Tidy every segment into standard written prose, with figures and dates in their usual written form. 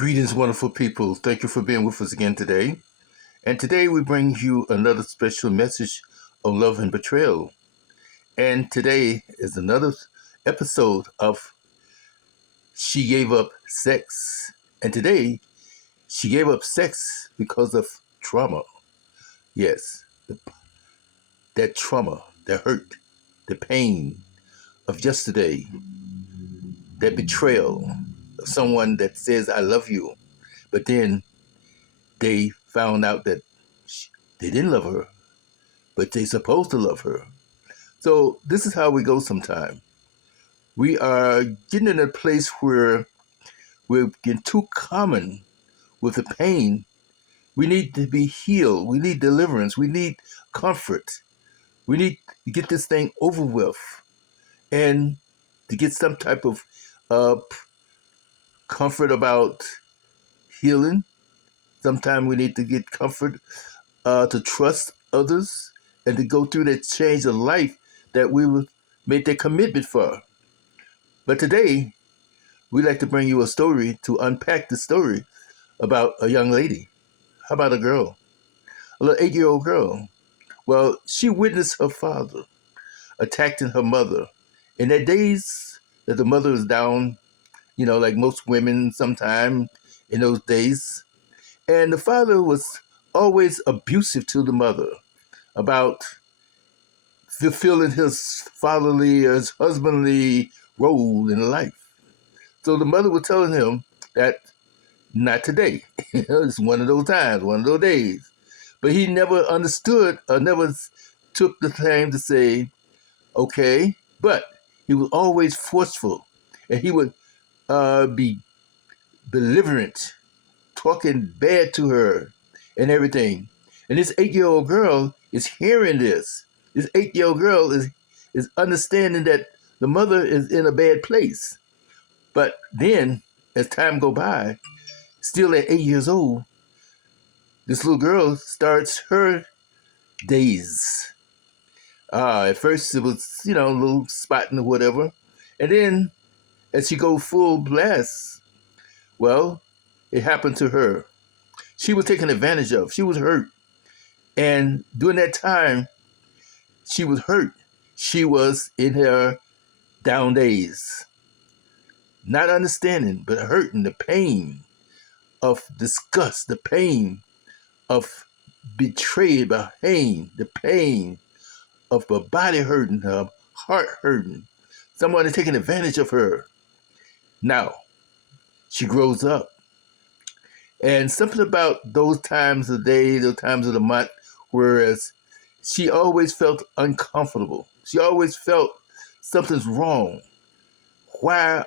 Greetings, wonderful people. Thank you for being with us again today. And today we bring you another special message of love and betrayal. And today is another episode of She Gave Up Sex. And today, she gave up sex because of trauma. Yes, that trauma, the hurt, the pain of yesterday, that betrayal of someone that says, I love you. But then they found out that they didn't love her, but they supposed to love her. So this is how we go sometime. We are getting in a place where we're getting too common with the pain. We need to be healed. We need deliverance. We need comfort. We need to get this thing over with and to get some type of uh, comfort about healing. Sometimes we need to get comfort to trust others and to go through that change of life that we made that commitment for. But today, we'd like to bring you a story to unpack the story about a young lady. How about a girl? A little 8-year-old girl. Well, she witnessed her father attacking her mother. In the days that the mother was down, like most women sometime in those days. And the father was always abusive to the mother about fulfilling his fatherly or his husbandly role in life. So the mother was telling him that not today. It's one of those times, one of those days. But he never understood or never took the time to say, okay, but he was always forceful and he would be belligerent, talking bad to her and everything. And this 8-year-old girl is hearing this. This 8-year-old girl is understanding that the mother is in a bad place. But then, as time go by, still at 8 years old, this little girl starts her days. At first it was, a little spotting or whatever. And then as she go full blast, well, it happened to her. She was taken advantage of. She was hurt. And during that time, she was hurt. She was in her down days. Not understanding, but hurting, the pain of disgust, the pain of betrayed by pain, the pain of her body hurting, her heart hurting. Someone taking advantage of her. Now, she grows up. And something about those times of the day, those times of the month, whereas she always felt uncomfortable. She always felt something's wrong. Why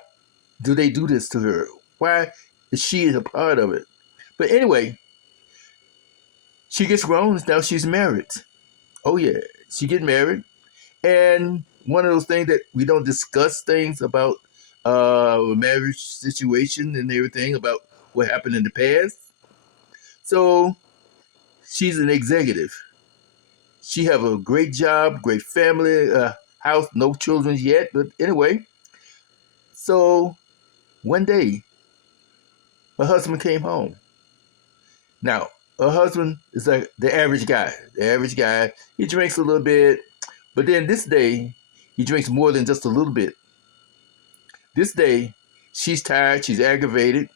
do they do this to her? Why is she a part of it? But anyway, she gets grown. Now she's married. Oh yeah, she get married. And one of those things that we don't discuss things about a marriage situation and everything about what happened in the past. So she's an executive. She have a great job, great family, house, no children yet. But anyway, so one day her husband came home. Now, her husband is like the average guy. The average guy, he drinks a little bit, but then this day, he drinks more than just a little bit. This day, she's tired, she's aggravated,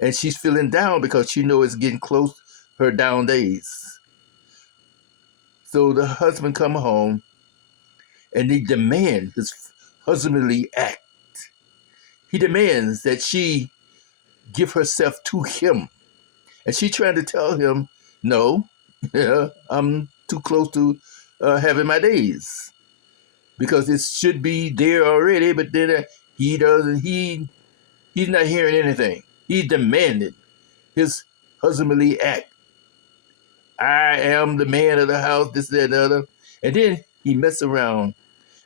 and she's feeling down because she knows it's getting close her down days. So the husband come home, and he demands his husbandly act. He demands that she give herself to him. And she trying to tell him, no, I'm too close to having my days. Because it should be there already, but then he doesn't, he's not hearing anything. He's demanding his husbandly act. I am the man of the house, this, that, and the other. And then he messed around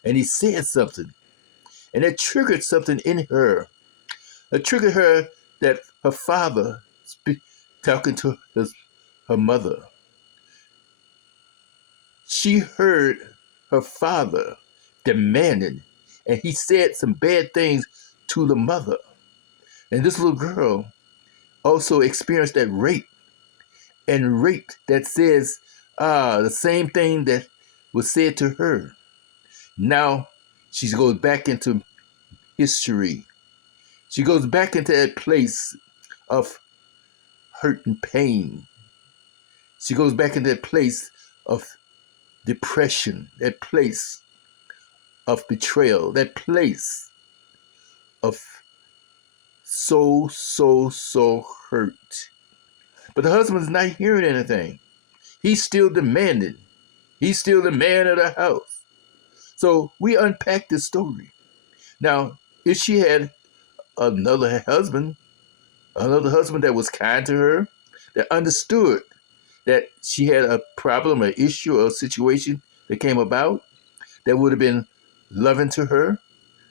and he said something. And it triggered something in her. It triggered her that her father talking to her mother. She heard her father demanding, and he said some bad things to the mother. And this little girl also experienced that rape, and rape that says the same thing that was said to her. Now she goes back into history. She goes back into that place of hurt and pain. She goes back into that place of depression, that place of betrayal, that place of so hurt. But the husband's not hearing anything. He's still demanding. He's still the man of the house. So we unpack this story. Now, if she had another husband that was kind to her, that understood that she had a problem, an issue, or a situation that came about, that would have been loving to her,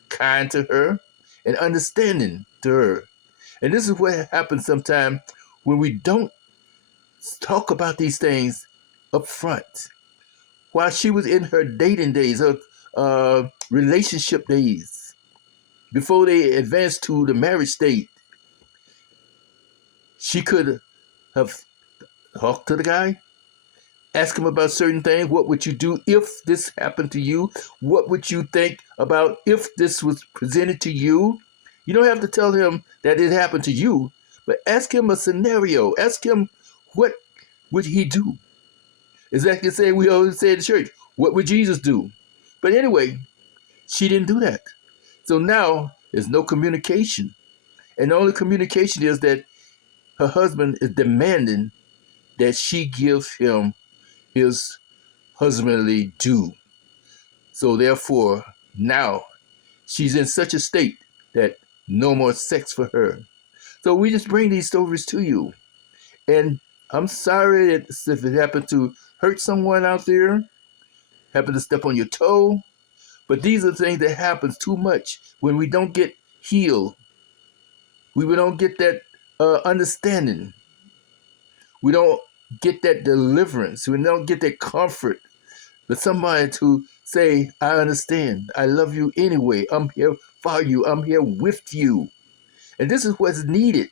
kind to her, and understanding to her. And this is what happens sometimes when we don't talk about these things up front. While she was in her dating days, her relationship days, before they advanced to the marriage state, she could have talked to the guy, ask him about certain things. What would you do if this happened to you? What would you think about if this was presented to you? You don't have to tell him that it happened to you, but ask him a scenario. Ask him, what would he do? It's like you say, we always say in church, what would Jesus do? But anyway, she didn't do that. So now there's no communication. And the only communication is that her husband is demanding that she gives him his husbandly due. So therefore, now she's in such a state that no more sex for her. So we just bring these stories to you. And I'm sorry that if it happened to hurt someone out there, happened to step on your toe, but these are things that happens too much when we don't get healed. We don't get that understanding. We don't get that deliverance. We don't get that comfort. But somebody to say, I understand. I love you anyway. I'm here for you. I'm here with you. And this is what's needed.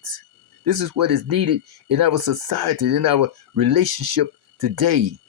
This is what is needed in our society, in our relationship today.